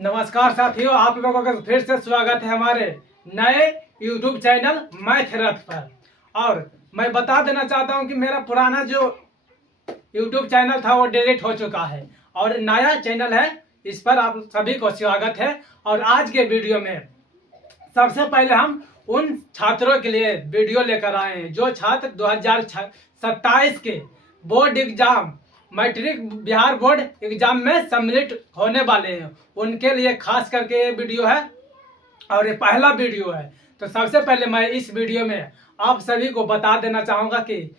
नमस्कार साथियों, आप लोगों का फिर से स्वागत है हमारे नए YouTube चैनल मैथ रथ पर। और मैं बता देना चाहता हूं कि मेरा पुराना जो YouTube चैनल था वो डिलीट हो चुका है और नया चैनल है, इस पर आप सभी को स्वागत है। और आज के वीडियो में सबसे पहले हम उन छात्रों के लिए वीडियो लेकर आए हैं जो छात्र 2027 के board exam matric Bihar board exam में सम्मिलित होने वाले हैं, उनके लिए खास करके ये वीडियो है और ये पहला वीडियो है। तो सबसे पहले मैं इस वीडियो में आप सभी को बता देना चाहूँगा कि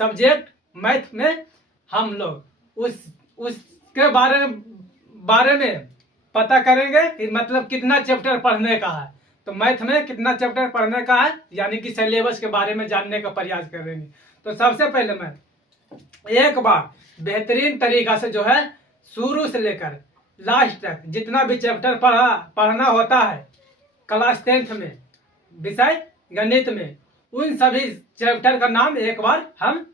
सब्जेक्ट मैथ में हम लोग उसके बारे में पता करेंगे कि मतलब कितना चैप्टर पढ़ने का है। तो मैथ में कितना चैप्टर पढ़ने का है यानी कि सिलेबस के बारे में जानने का प्रयास करेंगे। तो सबसे पहले मैं एक बार बेहतरीन तरीका से जो है शुरू से लेकर लास्ट तक जितना भी चैप्टर पढ़ना होता है क्लास 10th में विषय गणित में, उन सभी चैप्टर का नाम एक बार हम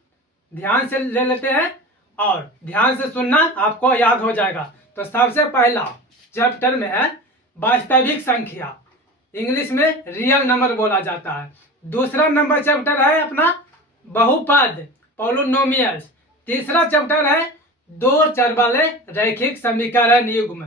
ध्यान से ले लेते हैं और ध्यान से सुनना, आपको याद हो जाएगा। तो सबसे पहला चैप्टर में है वास्तविक संख्या, इंग्लिश में रियल नंबर बोला जाता है। दूसरा नंबर चैप्टर है अपना बहुपद पॉलिनोमियल्स। तीसरा चैप्टर है दो चर वाले रैखिक समीकरण युग्म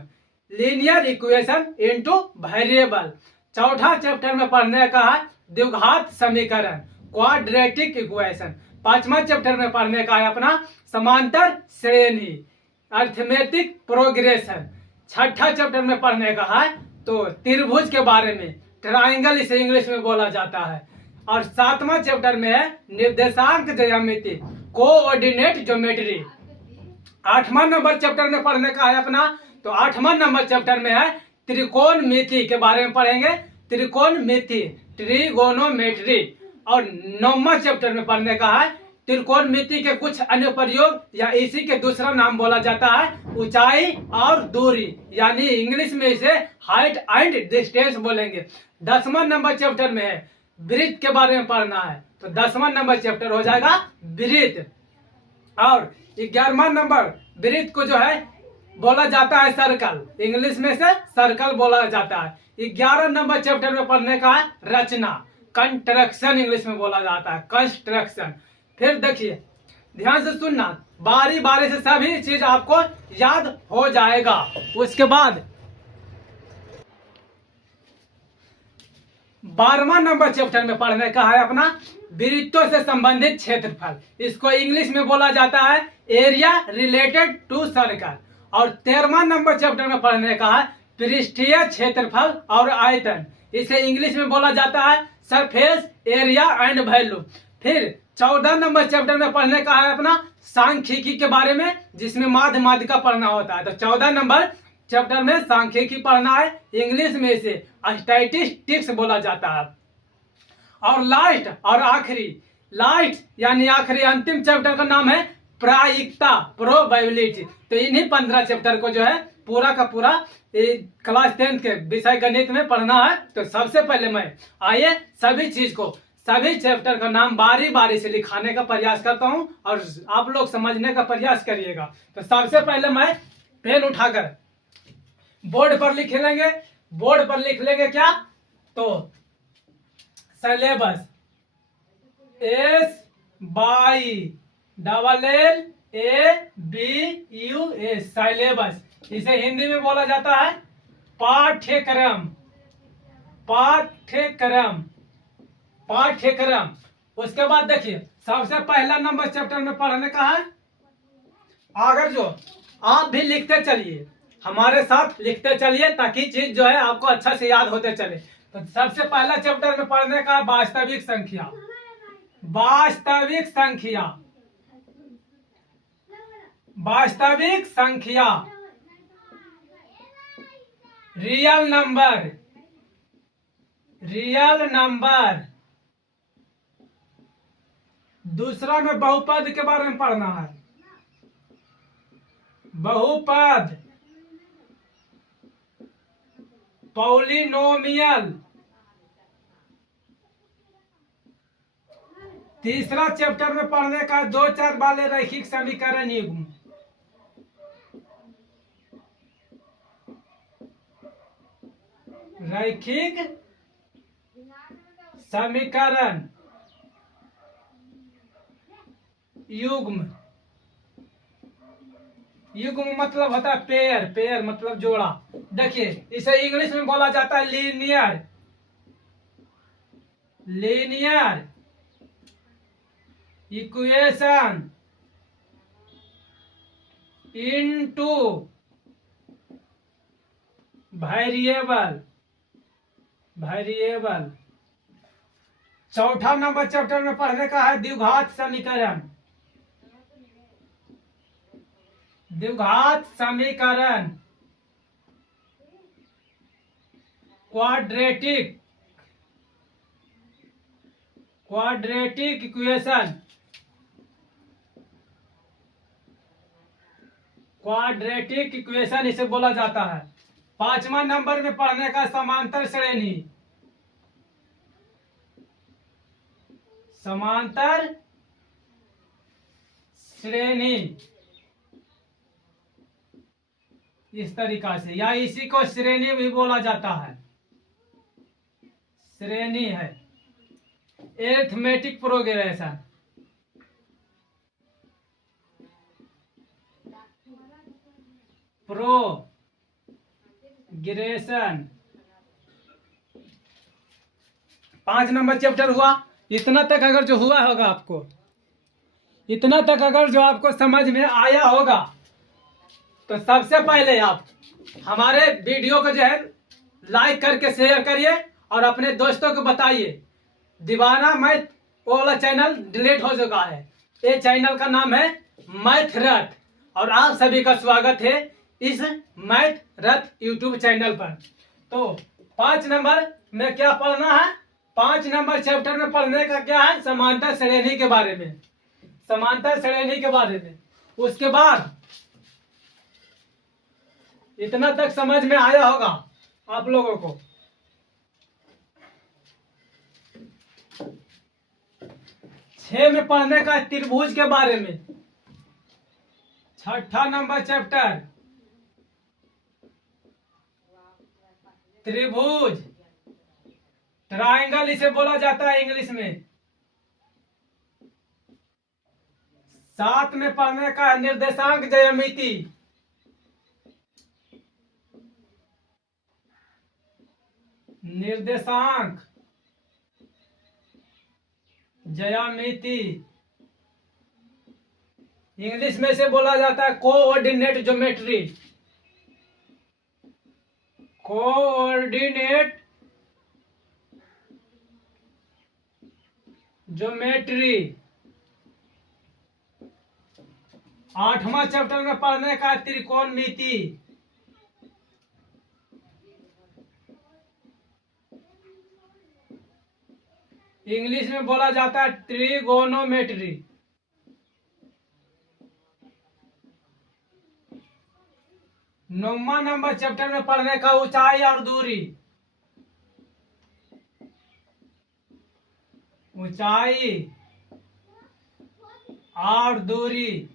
लीनियर इक्वेशन इनटू वेरिएबल। चौथा चैप्टर में पढ़ने का है द्विघात समीकरण क्वाड्रेटिक इक्वेशन। पांचवा चैप्टर में पढ़ने का है अपना समांतर श्रेणी अर्थमेटिक प्रोग्रेशन। छठा चैप्टर में पढ़ने का है तो त्रिभुज के बारे में, ट्राइंगल इसे इंग्लिश में बोला जाता है। और सातवां चैप्टर में है निर्देशांक ज्यामिति कोऑर्डिनेट ज्योमेट्री। आठवां नंबर चैप्टर में पढ़ने का है अपना तो आठवां नंबर चैप्टर में है त्रिकोणमिति के बारे में पढ़ेंगे, त्रिकोणमिति ट्रिगोनोमेट्री। और नौवां चैप्टर में पढ़ने का है त्रिकोणमिति के कुछ अनुप्रयोग या इसी के दूसरा नाम बोला जाता है ऊंचाई और दूरी, यानी इंग्लिश में इसे हाइट एंड डिस्टेंस बोलेंगे। 10वां नंबर चैप्टर में है वृत्त के बारे में पढ़ना है तो 10वां नंबर चैप्टर हो जाएगा वृत्त। और 11वां नंबर वृत्त को जो है बोला जाता है सर्कल, इंग्लिश में से सर्कल बोला जाता है। 11 नंबर चैप्टर में पढ़ने का है रचना कंस्ट्रक्शन, इंग्लिश में बोला जाता है कंस्ट्रक्शन। फिर देखिए ध्यान से सुनना, बारी बारी से सभी चीज आपको याद हो जाएगा। उसके बाद 12वां नंबर चैप्टर में पढ़ने का है अपना वृत्तों से संबंधित क्षेत्रफल, इसको इंग्लिश में बोला जाता है एरिया रिलेटेड टू सर्कल। और 13वां नंबर चैप्टर में पढ़ने का है पृष्ठीय क्षेत्रफल और आयतन, इसे इंग्लिश में बोला जाता है सरफेस एरिया एंड वैल्यू। फिर 14 नंबर चैप्टर में पढ़ने का है अपना सांख्यिकी के बारे में, जिसमें माध्यमातिका पढ़ना होता है। तो 14 नंबर चैप्टर में सांख्यिकी पढ़ना है, इंग्लिश में इसे स्टैटिस्टिक्स बोला जाता है। और लास्ट और आखिरी, लास्ट यानी आखिरी अंतिम चैप्टर का नाम है प्रायिकता प्रोबेबिलिटी। तो इन्हीं 15 चैप्टर को जो है पूरा का पूरा क्लास 10th के विषय गणित में पढ़ना है। तो सबसे पहले मैं आइए सभी चीज को, सभी चैप्टर का नाम बारी बारी से लिखाने का प्रयास करता हूं और आप लोग समझने का प्रयास करिएगा। तो सबसे पहले मैं पेन उठाकर बोर्ड पर लिख लेंगे, बोर्ड पर लिख लेंगे क्या तो सिलेबस SYLLABUS सिलेबस, इसे हिंदी में बोला जाता है पाठ्यक्रम, पाठ्यक्रम, पाठ्यक्रम। उसके बाद देखिए सबसे पहला नंबर चैप्टर में पढ़ने का है, अगर जो आप भी लिखते चलिए, हमारे साथ लिखते चलिए ताकि चीज जो है आपको अच्छा से याद होते चले। तो सबसे पहला चैप्टर में पढ़ने का वास्तविक संख्या, वास्तविक संख्या, वास्तविक संख्या, रियल नंबर, रियल नंबर। दूसरा में बहुपद के बारे में पढ़ना है, बहुपद पॉलिनोमियल। तीसरा चैप्टर में पढ़ने का दो चर वाले रैखिक समीकरण युग्म। रैखिक समीकरण युग्म। युग्म मतलब होता है पेयर, पेयर मतलब जोड़ा। देखिए इसे इंग्लिश में बोला जाता है linear, linear equation into variable, variable. चौथा नंबर चैप्टर में पढ़ने का है द्विघात समीकरण, द्विघात समीकरण quadratic, quadratic equation, quadratic equation इसे बोला जाता है। पांचवा नंबर में पढ़ने का समांतर श्रेणी, समांतर श्रेणी इस तरीका से, या इसी को श्रेणी भी बोला जाता है, श्रेणी है। Arithmetic progression, progression. 5 number chapter हुआ। इतना तक अगर जो हुआ होगा आपको, इतना तक अगर जो आपको समझ में आया होगा, तो सबसे पहले आप हमारे वीडियो को जो है लाइक करके शेयर करिए और अपने दोस्तों को बताइए। दीवाना मैथ वो वाला चैनल डिलीट हो चुका है, ये चैनल का नाम है मैथ रथ, और आप सभी का स्वागत है इस मैथ रथ यूट्यूब चैनल पर। तो 5 नंबर में क्या पढ़ना है, 5 नंबर चैप्टर में पढ़ने का क्या है, समांतर श्रेणी के बारे में, समांतर श्रेणी के बारे में। उसके बाद इतना तक समझ में आया होगा आप लोगों को। 6 में पढ़ने का त्रिभुज के बारे में, 6ठा नंबर चैप्टर त्रिभुज, ट्रायंगल इसे बोला जाता है इंग्लिश में। 7 में पढ़ने का निर्देशांक ज्यामिति, निर्देशांक ज्यामिति इंग्लिश में से बोला जाता है कोऑर्डिनेट ज्योमेट्री, कोऑर्डिनेट ज्योमेट्री। 8वां चैप्टर में पढ़ने का त्रिकोणमिति, इंग्लिश में बोला जाता है ट्रिगोनोमेट्री। 9वां नंबर चैप्टर में पढ़ने का ऊंचाई और दूरी, ऊंचाई और दूरी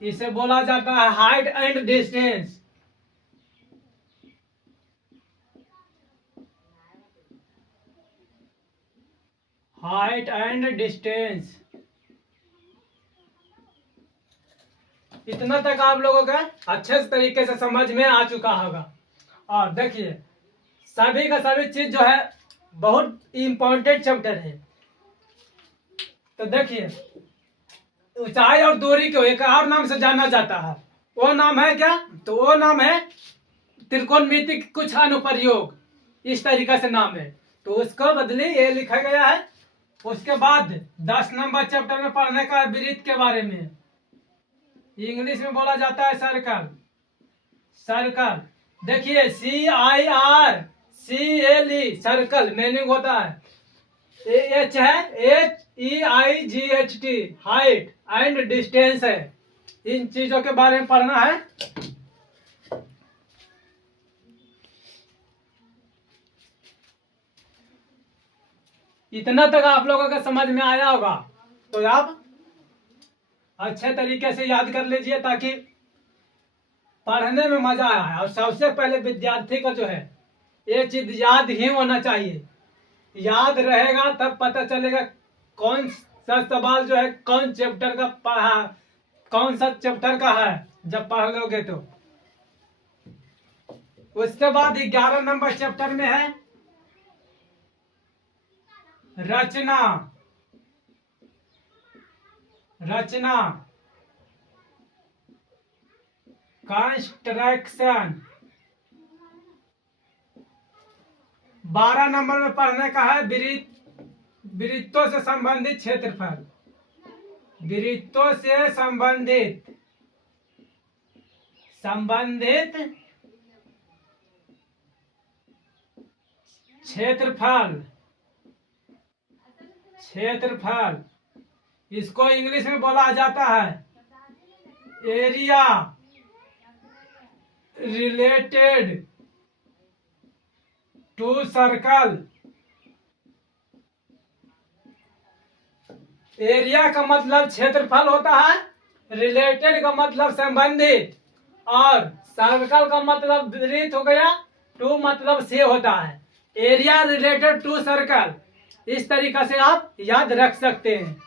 इसे बोला जाता है height and distance, height and distance. इतना तक आप लोगों का अच्छे तरीके से समझ में आ चुका होगा। और देखिए सभी का सभी चीज जो है बहुत इम्पोर्टेंट चैप्टर है। तो देखिए ऊंचाई और दूरी को एक और नाम से जाना जाता है, वो नाम है क्या, तो वो नाम है त्रिकोणमिति कुछ अनुप्रयोग, इस तरीके से नाम है, तो उसको बदली ये लिखा गया है। उसके बाद 10 नंबर चैप्टर में पढ़ने का वृत्त के बारे में, इंग्लिश में बोला जाता है सर्कल, सर्कल। देखिए CIRCLE सर्कल मीनिंग होता है, H है HEIGHT हाइट एंड डिस्टेंस है। इन चीजों के बारे में पढ़ना है। इतना तक आप लोगों का समझ में आया होगा, तो आप अच्छे तरीके से याद कर लीजिए, ताकि पढ़ने में मजा आया। और सबसे पहले विद्यार्थी का जो है ये चीज याद ही होना चाहिए। याद रहेगा तब पता चलेगा कौन सा सवाल जो है कौन चैप्टर का पढ़ा, कौन सा चैप्टर का है। जब पढ़ लोगे तो उसके बाद 11 नंबर चैप्टर में है रचना। रचना, कंस्ट्रक्शन। 12 नंबर में पढ़ने का है वृत्तों से संबंधित क्षेत्रफल। वृत्तों से संबंधित क्षेत्रफल। क्षेत्रफल इसको इंग्लिश में बोला जाता है area related to circle. Area का मतलब क्षेत्रफल होता है, रिलेटेड का मतलब संबंधित, और सर्कल का मतलब वृत्त हो गया, टू मतलब से होता है। एरिया रिलेटेड टू सर्कल, इस तरीका से आप याद रख सकते हैं।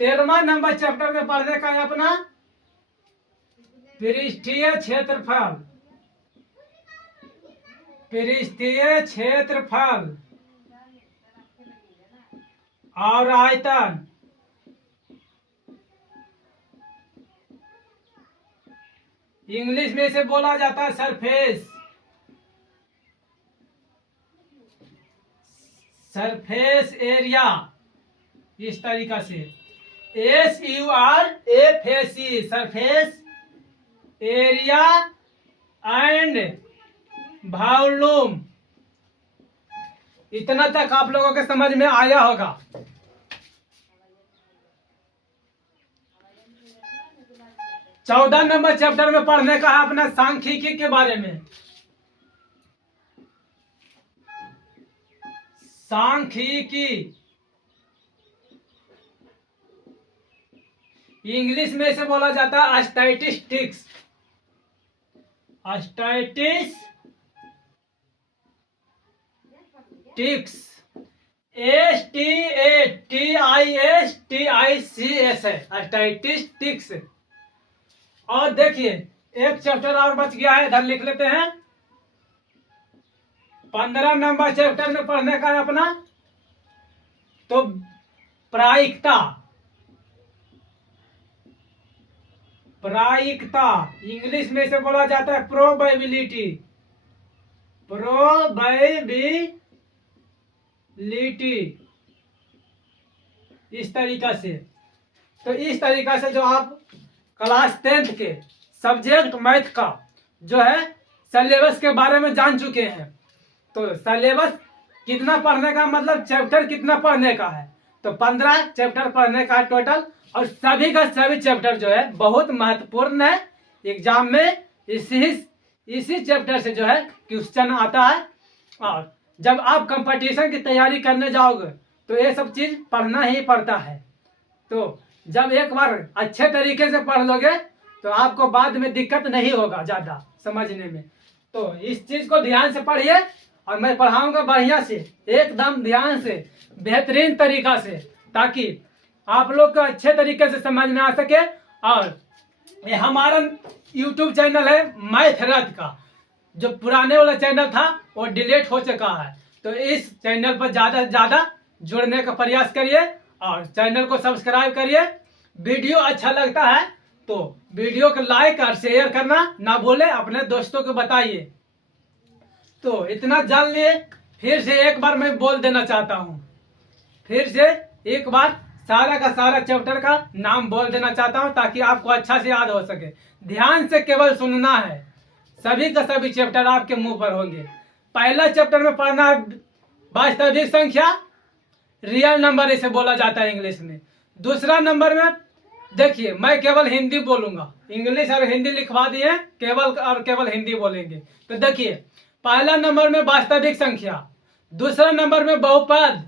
13वां नंबर चैप्टर में पढ़ने का है अपना पृष्ठीय क्षेत्रफल। पृष्ठीय क्षेत्रफल और आयतन। इंग्लिश में इसे बोला जाता है सरफेस। सरफेस एरिया, इस तरीका से SURFAC, surface area and volume. इतना तक आप लोगों के समझ में आया होगा। चौदह नंबर चैप्टर में पढ़ने का है अपना सांख्यिकी के बारे में। सांख्यिकी इंग्लिश में से बोला जाता है स्टैटिस्टिक्स। स्टैटिस्टिक्स, STATISTICS है स्टैटिस्टिक्स। और देखिए एक चैप्टर और बच गया है, इधर लिख लेते हैं। 15 नंबर चैप्टर में पढ़ने का है अपना तो प्रायिकता। प्रायिकता इंग्लिश में से बोला जाता है प्रोबेबिलिटी। प्रोबेबिलिटी, इस तरीका से। तो इस तरीका से जो आप क्लास 10th के सब्जेक्ट मैथ का जो है सिलेबस के बारे में जान चुके हैं। तो सिलेबस कितना पढ़ने का मतलब चैप्टर कितना पढ़ने का है, तो 15 चैप्टर पढ़ने का है टोटल। और सभी का सभी चैप्टर जो है बहुत महत्वपूर्ण है। एग्जाम में इसी चैप्टर से जो है क्वेश्चन आता है। और जब आप कंपटीशन की तैयारी करने जाओगे तो ये सब चीज पढ़ना ही पड़ता है। तो जब एक बार अच्छे तरीके से पढ़ लोगे तो आपको बाद में दिक्कत नहीं होगा ज्यादा समझने में। तो इस चीज को ध्यान से पढ़िए और मैं पढ़ाऊंगा बढ़िया से, एकदम ध्यान से, बेहतरीन तरीका से, ताकि आप लोग को अच्छे तरीके से समझ में आ सके। और ये हमारा YouTube चैनल है मैथ रथ का। जो पुराने वाला चैनल था वो डिलीट हो चुका है, तो इस चैनल पर ज्यादा से ज्यादा जुड़ने का प्रयास करिए और चैनल को सब्सक्राइब करिए। वीडियो अच्छा लगता है तो वीडियो को लाइक और शेयर करना ना भूले, अपने दोस्तों को बताइए। तो इतना जान लिए, फिर से एक बार मैं बोल देना चाहता हूँ। फिर से एक बार सारा का सारा चैप्टर का नाम बोल देना चाहता हूँ ताकि आपको अच्छा से याद हो सके। ध्यान से केवल सुनना है, सभी का सभी चैप्टर आपके मुंह पर होंगे। पहला चैप्टर में पढ़ना है वास्तविक संख्या, रियल नंबर इसे बोला जाता है इंग्लिश में। दूसरा नंबर में देखिए मैं केवल हिंदी बोलूंगा, इंग्लिश और हिंदी लिखवा दिए, केवल और केवल हिंदी बोलेंगे। तो देखिए पहला नंबर में वास्तविक संख्या, दूसरा नंबर में बहुपद,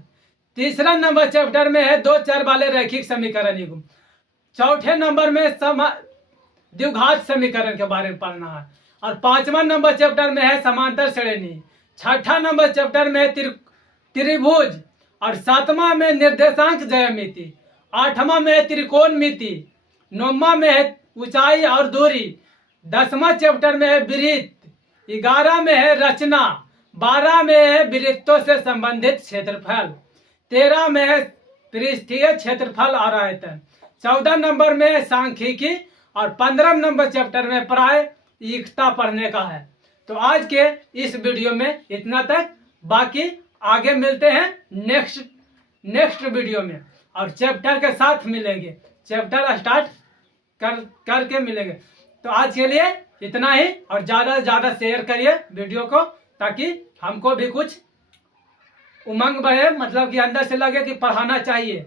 तीसरा नंबर चैप्टर में है दो चर वाले रैखिक समीकरण युग्म, चौथे नंबर में द्विघात समीकरण के बारे में पढ़ना है। और 5वां नंबर चैप्टर में है समांतर श्रेणी, 6ठा नंबर चैप्टर में है त्रिभुज, और 7वां में निर्देशांक ज्यामिति, 8वां में है त्रिकोणमिति, 9वां में है ऊंचाई और दूरी, 10वां चैप्टर में है वृत्त, 11 में है रचना, 12 में है वृत्तों से संबंधित क्षेत्रफल, 13 में है पृष्ठीय क्षेत्रफल और आयतन, 14 नंबर में है सांख्यिकी, और 15 नंबर चैप्टर में प्रायिकता पढ़ने का है। तो आज के इस वीडियो में इतना तक, बाकी आगे मिलते हैं नेक्स्ट वीडियो में, और चैप्टर के साथ मिलेंगे, चैप्टर स्टार्ट करके मिलेंगे। तो आज के लिए इतना ही, और ज़्यादा से ज़्यादा शेयर करिए वीडियो को, ताकि हमको भी कुछ उमंग बढ़े, मतलब कि अंदर से लगे कि पढ़ाना चाहिए।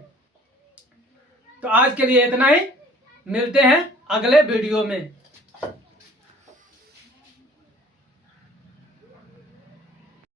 तो आज के लिए इतना ही, मिलते हैं अगले वीडियो में।